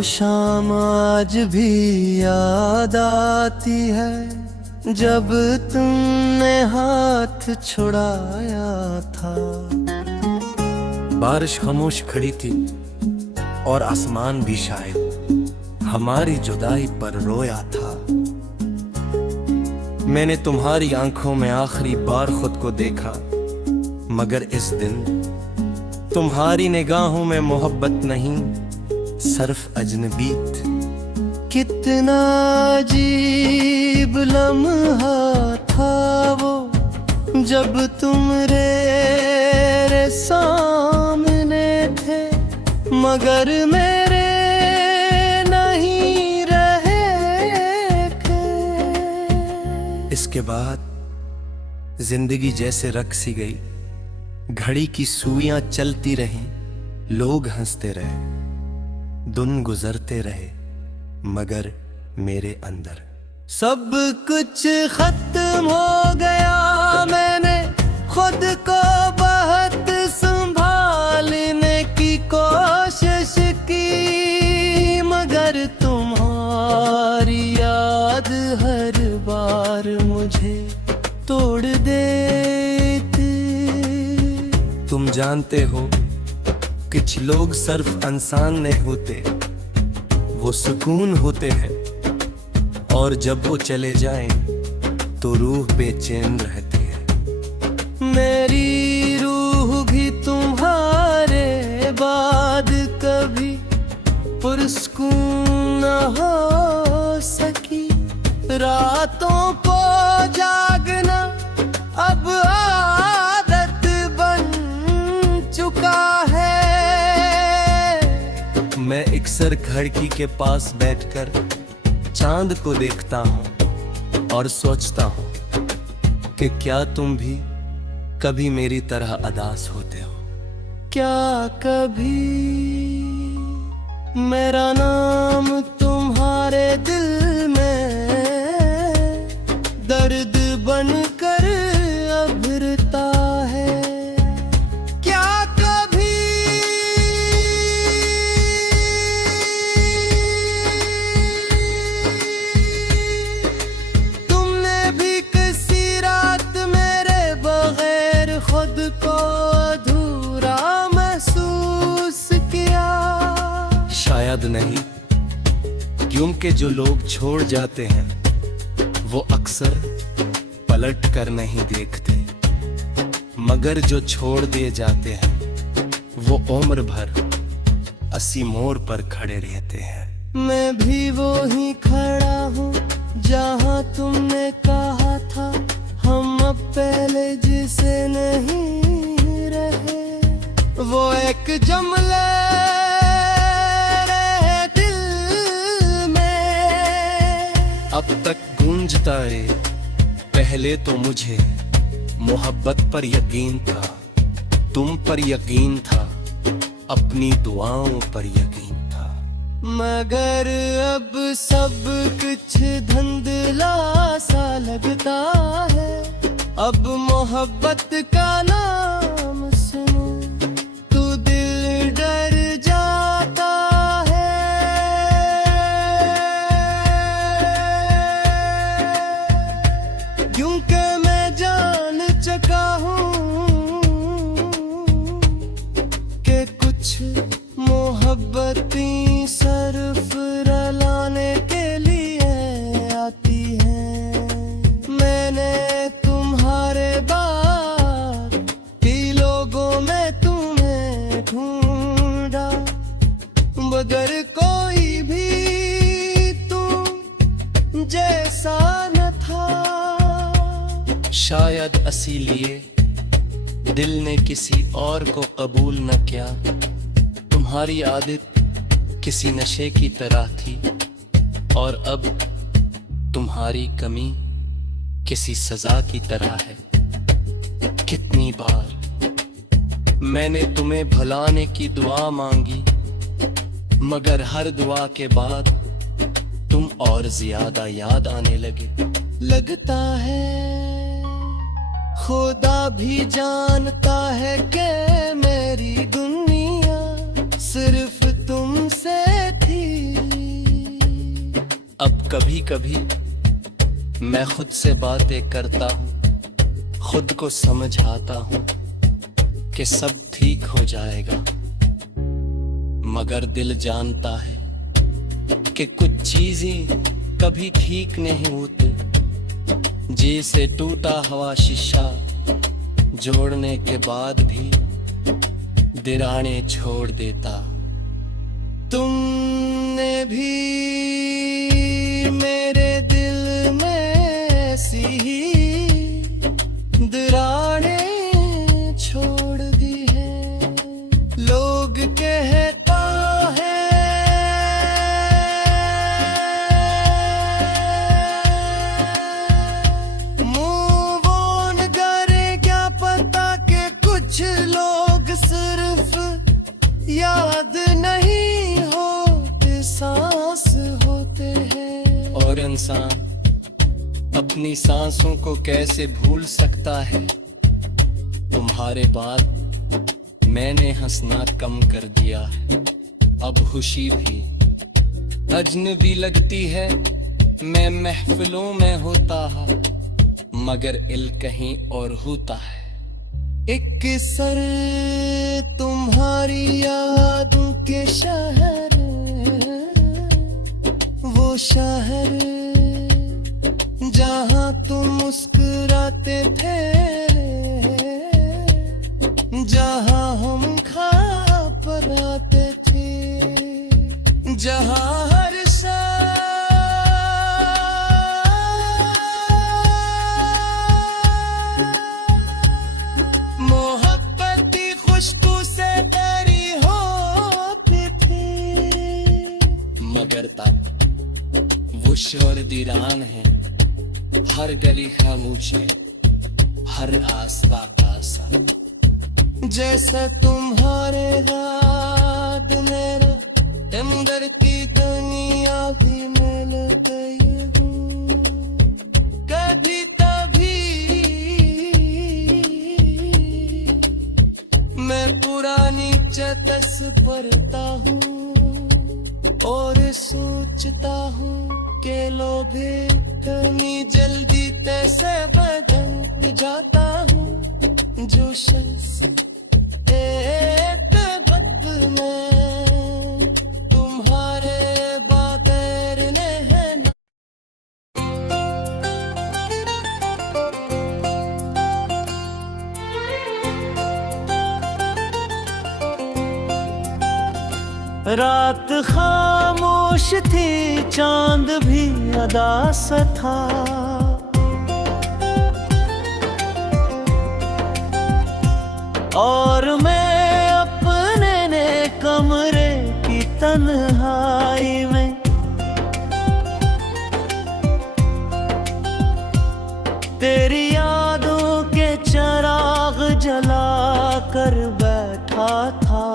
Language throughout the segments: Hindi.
शाम आज भी याद आती है जब तुमने हाथ छुड़ाया था। बारिश खामोश खड़ी थी और आसमान भी शायद हमारी जुदाई पर रोया था। मैंने तुम्हारी आंखों में आखिरी बार खुद को देखा, मगर इस दिन तुम्हारी निगाहों में मोहब्बत नहीं सिर्फ अजनबी थी। कितना अजीब लम्हा था वो जब तुम मेरे सामने थे, मगर मेरे नहीं रहे थे। इसके बाद जिंदगी जैसे रख सी गई, घड़ी की सुइयां चलती रहीं, लोग हंसते रहे, दिन गुजरते रहे, मगर मेरे अंदर सब कुछ खत्म हो गया। मैंने खुद को बहुत संभालने की कोशिश की, मगर तुम्हारी याद हर बार मुझे तोड़ देती। तुम जानते हो कुछ लोग सिर्फ इंसान नहीं होते, वो सुकून होते हैं, और जब वो चले जाएं तो रूह बेचैन रहती है। मेरी रूह भी तुम्हारे बाद कभी पुरस्कून न हो सकी। रातों को जागना अब आदत बन चुका है। मैं अक्सर खिड़की के पास बैठकर चांद को देखता हूँ और सोचता हूँ कि क्या तुम भी कभी मेरी तरह उदास होते हो? क्या कभी मेरा नाम तुम्हारे दिल में दर्द बनकर अभरता है? खुद को अधूरा महसूस किया? शायद नहीं, क्योंकि जो लोग छोड़ जाते हैं वो अक्सर पलट कर नहीं देखते, मगर जो छोड़ दिए जाते हैं वो उम्र भर अस्सी मोड़ पर खड़े रहते हैं। मैं भी वो ही खड़ा हूँ जहाँ तुमने कहा था हम अब पहले जिसे नहीं रहे। वो एक जुमले रहे दिल में अब तक गूंजता है। पहले तो मुझे मोहब्बत पर यकीन था, तुम पर यकीन था, अपनी दुआओं पर यकीन था, मगर अब सब कुछ धुंधला सा लगता है। अब मोहब्बत का नाम सुनो तो दिल डर जाता है। क्योंकि मैं जान चुका हूँ कि कुछ मोहब्बतें सिर्फ रुलाने के लिए आती हैं। मैंने तुम्हारे बाद कई लोगों में तुम्हें ढूंढा, मगर कोई भी तुम जैसा न था। शायद इसीलिए दिल ने किसी और को कबूल न किया। तुम्हारी आदत किसी नशे की तरह थी, और अब तुम्हारी कमी किसी सजा की तरह है। कितनी बार मैंने तुम्हें भुलाने की दुआ मांगी, मगर हर दुआ के बाद तुम और ज्यादा याद आने लगे। लगता है खुदा भी जानता है कि मेरी दुनिया सिर्फ तुमसे थी। अब कभी कभी मैं खुद से बातें करता हूँ, खुद को समझाता हूँ कि सब ठीक हो जाएगा, मगर दिल जानता है कि कुछ चीजें कभी ठीक नहीं होती। जैसे टूटा हुआ शीशा जोड़ने के बाद भी दरारें छोड़ देता। तुमने भी मेरे दिल में ऐसी ही दरारें छोड़ दी हैं। लोग कहता है मूव ऑन करे, क्या पता कि कुछ लोग सिर्फ याद नहीं होते, सांस होते हैं। और इंसान अपनी सांसों को कैसे भूल सकता है। तुम्हारे बाद मैंने हंसना कम कर दिया है, अब खुशी भी अजनबी लगती है। मैं महफिलों में होता है, मगर इल कहीं और होता है। एक सर तुम्हारी यादों के शहर, वो शहर जहाँ तुम मुस्कुराते थे, जहाँ हम खा पर आते थे, जहाँ हर मोहब्बती खुशबू से तरी होती थी। मगर तब वो शोर दीरान है, हर गली खामोश है, हर रास्ता आसा। जैसा तुम्हारे रात मेरा अंदर की दुनिया भी मिल गई हूँ। कभी तभी मैं पुरानी चतस पढ़ता हूँ और सोचता हूँ के लोभे कमी जल्दी तैसे बदल जाता हूँ। जो शख्स एक वक्त में तुम्हारे बगैर नहीं ना। रात खामोश थी, चांद भी अदास था। और मैं अपने ने कमरे की तन्हाई में तेरी यादों के चिराग जला कर बैठा था।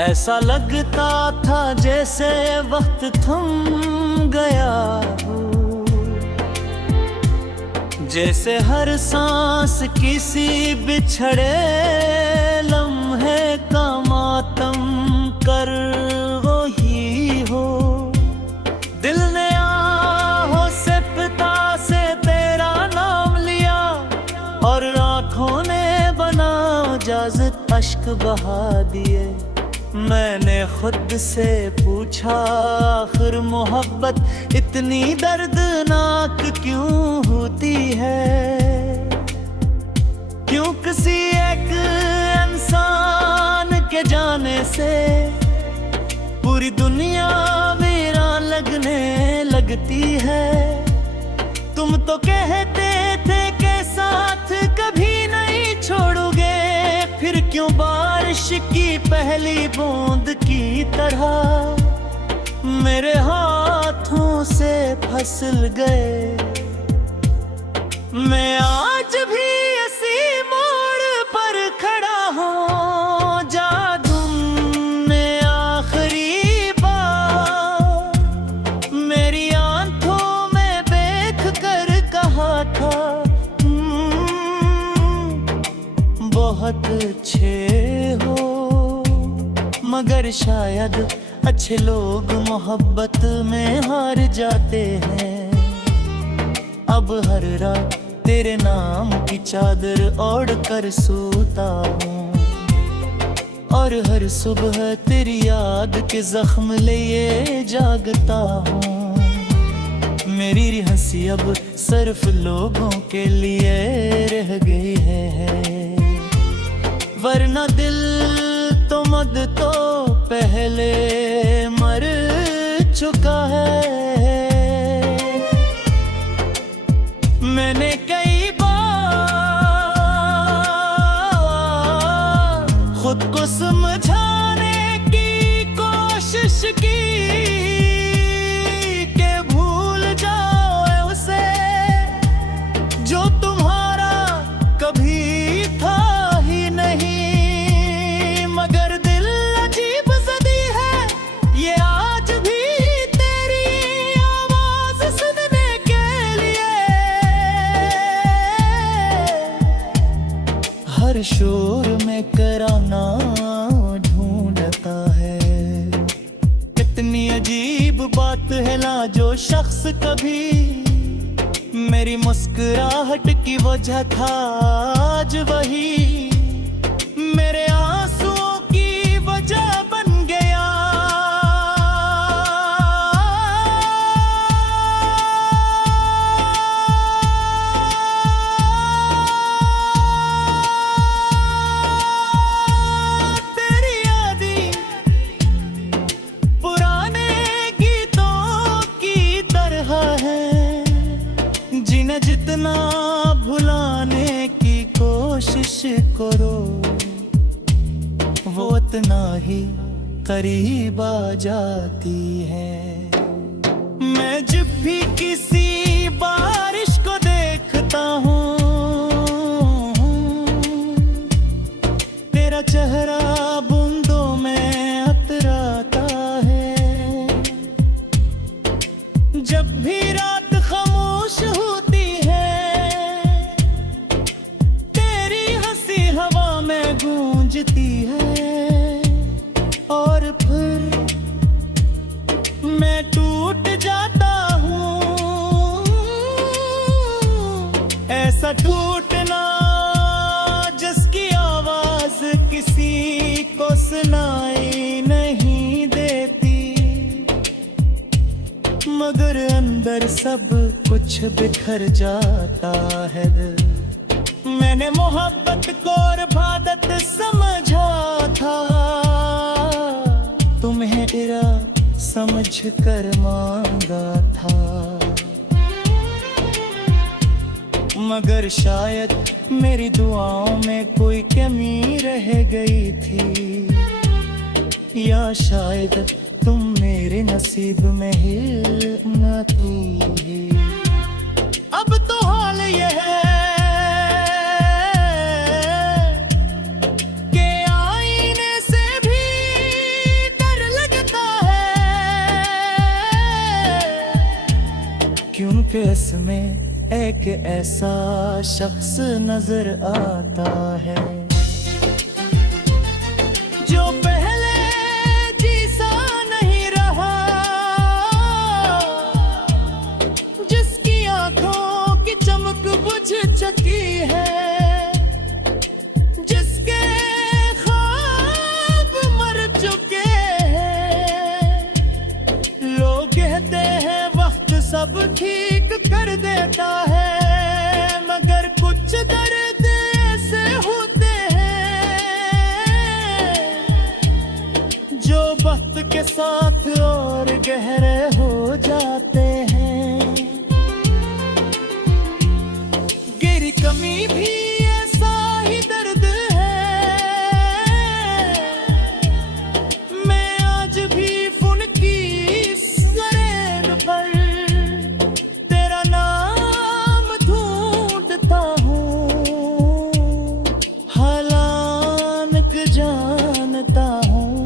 ऐसा लगता था जैसे वक्त थम गया हो, जैसे हर सांस किसी बिछड़े लम्हे का मातम कर वही हो। दिल ने आहों से पिता से तेरा नाम लिया और आँखों ने बना इजाज़त अश्क बहा दिए। मैंने खुद से पूछा आखिर मोहब्बत इतनी दर्दनाक क्यों होती है। क्यों किसी एक इंसान के जाने से पूरी दुनिया वीरान लगने लगती है। तुम तो कहते थे कि साथ कभी नहीं छोड़ोगे, फिर क्यों बारिश की पहली बूंद की तरह मेरे हाथों से फिसल गए। मैं आज भी इसी मोड़ पर खड़ा हूँ, जादू ने आखिरी बार मेरी आंखों में देख कर कहा था बहुत मगर शायद अच्छे लोग मोहब्बत में हार जाते हैं। अब हर रात तेरे नाम की चादर ओढ़ कर सोता हूँ, और हर सुबह तेरी याद के जख्म लिए जागता हूँ। मेरी हंसी अब सिर्फ लोगों के लिए रह गई है, वरना दिल तो मद तो पहले मर चुका है। मैंने कई बार खुद को समझाने की कोशिश की कि भूल जाओ उसे जो तुम्हारा कभी था ही नहीं, मगर दिल अजीब सदी है ये आज भी तेरी आवाज सुनने के लिए। हर शोर में कराना ढूंढता है, कितनी अजीब बात है ना जो शख्स कभी मेरी मुस्कुराहट की वजह था आज वही मेरे आंसुओं की वजह बन गया। तेरी यादें पुराने गीतों की तरह है, जिन्हें जितना भुलाने की कोशिश करो वो उतना ही करीब आ जाती है। मैं जब भी किसी बारिश को देखता हूँ, तेरा चेहरा बूंदों में अतराता है। जब भी रात खामोश होती है, तेरी हंसी हवा में गूंजती है, और फिर मैं टूट जाता हूँ। ऐसा टूटना जिसकी आवाज किसी को सुनाई नहीं देती, मगर अंदर सब कुछ बिखर जाता है दिल। मैंने मोहब्बत को और इबादत समझा था, तुम्हें इरा समझ कर मांगा था, मगर शायद मेरी दुआओं में कोई कमी रह गई थी, या शायद तुम मेरे नसीब में ही न थी। अब तो हाल ये है कि आईने से भी डर लगता है, क्योंकि इसमें एक ऐसा शख्स नजर आता है जो पहले जैसा नहीं रहा, जिसकी आंखों की चमक बुझ चुकी है, जिसके ख्वाब मर चुके हैं। लोग कहते हैं वक्त सब ठीक कर देता है, मगर कुछ दर्द ऐसे होते हैं जो वक्त के साथ और गहरे हो जाते हैं। गिरी कमी भी ऐसा ही दर्द है, मैं आज भी फुनकी सरेन पर तेरा नाम ढूंढता हूँ, हालांक जानता हूँ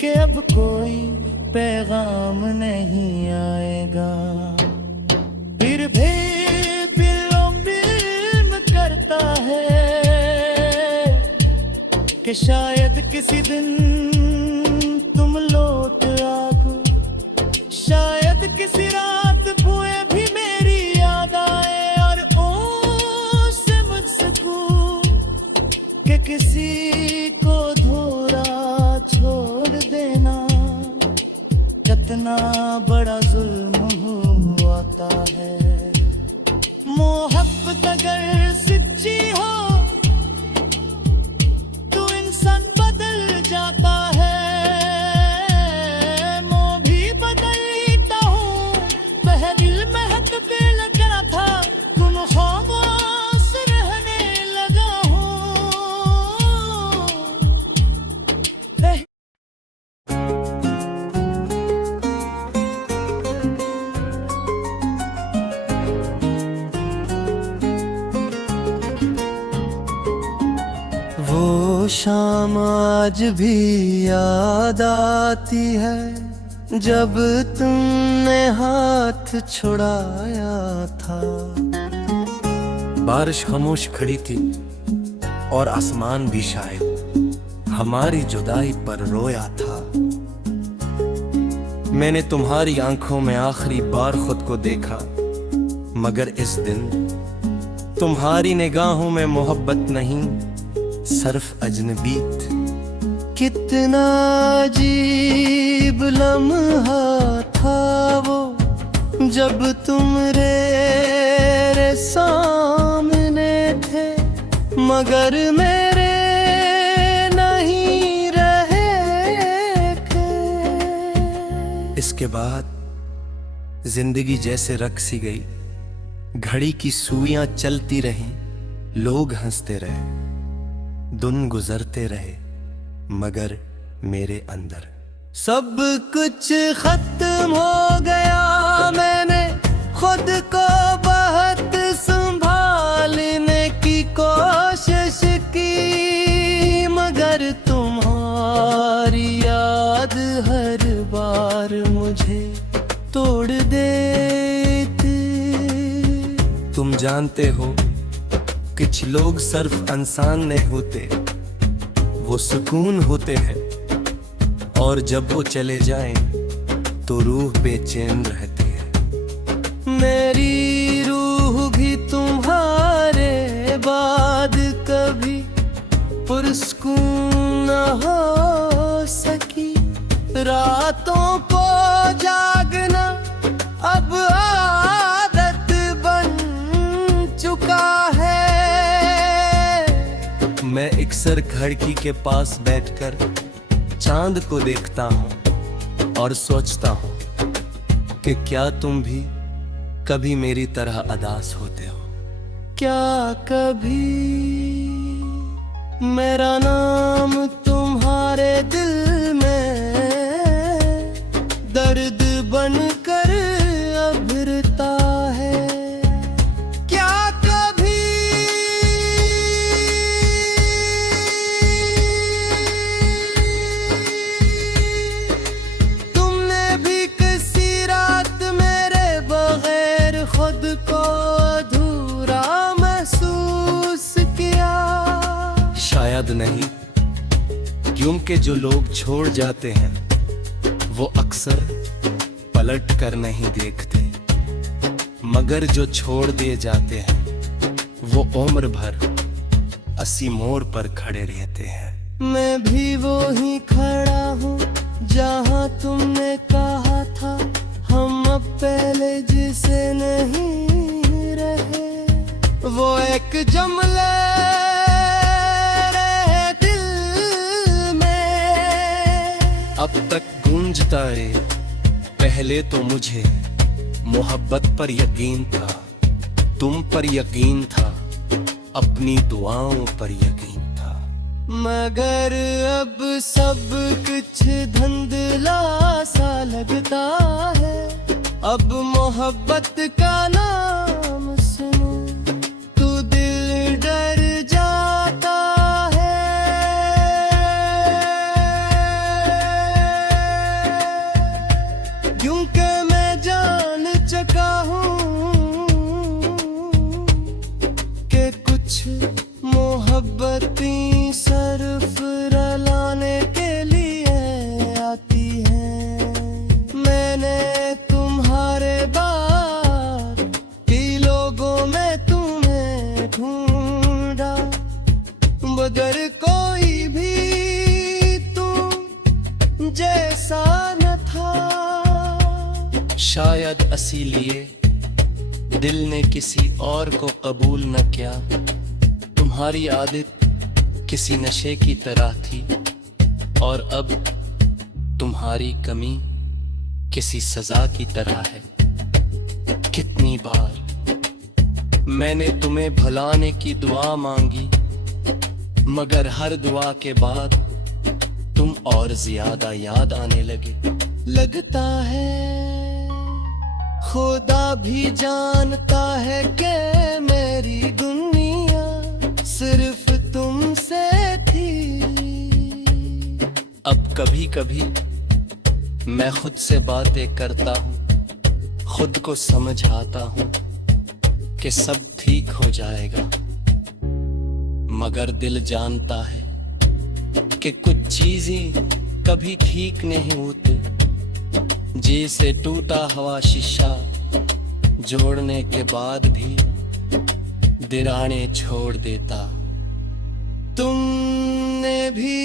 कि अब कोई पैगाम नहीं आएगा। फिर भी दिलों में करता है कि शायद किसी दिन तुम लौट आओ, शायद किसी रात भूए भी मेरी याद आए और ओ से मुझसे पूछ कि किसी को धोरा छोड़ देना कितना बड़ा जुल्म हुआता है। मोहब्बत अगर सच्ची हो तो इंसान बदल जाता है। मैं भी बदलता हूँ, वह दिल महक के लगा था, तुम खामोश रहने लगा हूँ। वो शाम आज भी याद आती है जब तुमने हाथ छुड़ाया था। बारिश खामोश खड़ी थी और आसमान भी शायद हमारी जुदाई पर रोया था। मैंने तुम्हारी आंखों में आखिरी बार खुद को देखा, मगर इस दिन तुम्हारी निगाहों में मोहब्बत नहीं सिर्फ अजनबी थी। कितना अजीब लम्हा था वो जब तुम रे सामने थे, मगर मेरे नहीं रहे थे। इसके बाद जिंदगी जैसे रख सी गई, घड़ी की सुइयां चलती रहीं, लोग हंसते रहे, दिन गुजरते रहे, मगर मेरे अंदर सब कुछ खत्म हो गया। मैंने खुद को बहुत संभालने की कोशिश की, मगर तुम्हारी याद हर बार मुझे तोड़ देती। तुम जानते हो कुछ लोग सिर्फ इंसान नहीं होते, वो सुकून होते हैं, और जब वो चले जाएं तो रूह बेचैन रहती है। मेरी रूह भी तुम्हारे बाद कभी पुरस्कून न हो सकी। रातों को जागना अब आदत बन चुका है। मैं अक्सर खिड़की के पास बैठकर चांद को देखता हूँ और सोचता हूँ कि क्या तुम भी कभी मेरी तरह उदास होते हो। क्या कभी मेरा नाम तुम्हारे दिल में दर्द बनकर अभरता है। शायद नहीं, क्योंकि जो लोग छोड़ जाते हैं वो अक्सर पलट कर नहीं देखते, मगर जो छोड़ दिए जाते हैं वो उम्र भर अस्सी मोड़ पर खड़े रहते हैं। मैं भी वो ही खड़ा हूँ जहाँ तुमने कहा था हम अब पहले जिसे नहीं रहे। वो एक जुमले अब तक गूंजता है। पहले तो मुझे मोहब्बत पर यकीन था, तुम पर यकीन था, अपनी दुआओं पर यकीन था, मगर अब सब कुछ धुंधला सा लगता है। अब मोहब्बत का नाम सुनो तो दिल डर जाता है। क्योंकि मैं जान चुका हूँ कि कुछ मोहब्बतें सिर्फ जैसा न था। शायद इसीलिए दिल ने किसी और को कबूल न किया। तुम्हारी आदत किसी नशे की तरह थी और अब तुम्हारी कमी किसी सजा की तरह है। कितनी बार मैंने तुम्हें भुलाने की दुआ मांगी, मगर हर दुआ के बाद तुम और ज्यादा याद आने लगे। लगता है खुदा भी जानता है कि मेरी दुनिया सिर्फ तुमसे थी। अब कभी कभी मैं खुद से बातें करता हूँ, खुद को समझाता हूँ कि सब ठीक हो जाएगा, मगर दिल जानता है कि कुछ चीजें कभी ठीक नहीं होती। जैसे टूटा हुआ शीशा जोड़ने के बाद भी दरारें छोड़ देता। तुमने भी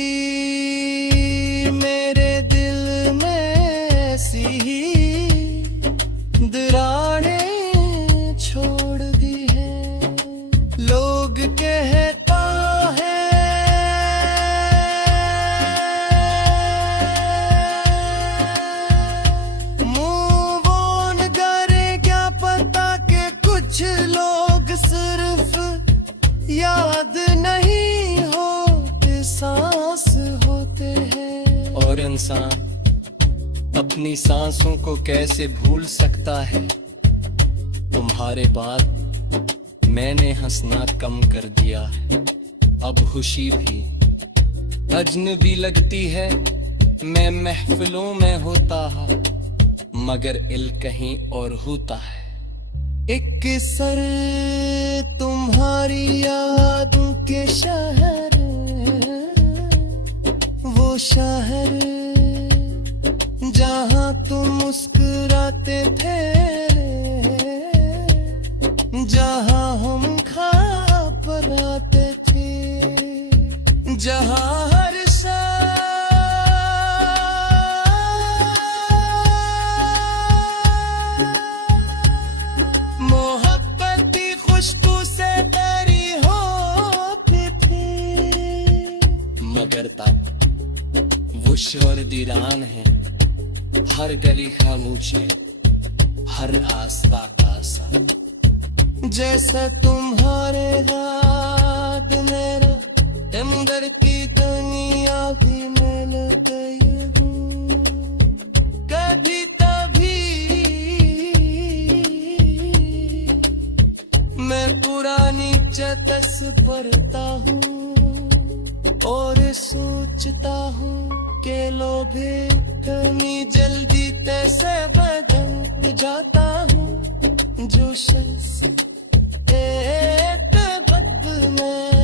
मेरे दिल में ऐसी ही दरारें छोड़ दी है। लोग कहता है मूव ऑन करे, क्या पता कि कुछ लोग सिर्फ याद नहीं होते, सांस होते हैं। और इंसान अपनी सांसों को कैसे भूल सकता है। तुम्हारे बाद मैंने हंसना कम कर दिया है, अब खुशी भी अजनबी लगती है। मैं महफिलों में होता है, मगर इल कहीं और होता है। एक सर तुम्हारी यादों के शहर, वो शहर जहां तुम मुस्कुराते थे, जहां हम खा पर आते थे, जहां हर मोहब्बती खुशबू से तरी होती थी। मगर तब वो शोर दीरान है, हर गली खामोश है, हर आस्था का सा। जैसा तुम्हारे रात मेरा अंदर की दुनिया भी मिल गई हूँ। कभी तभी मैं पुरानी चतस पढ़ता हूँ और सोचता हूँ के लोभे कमी जल्दी तैसे बदल जाता हूँ। जो शख्स एक वक्त में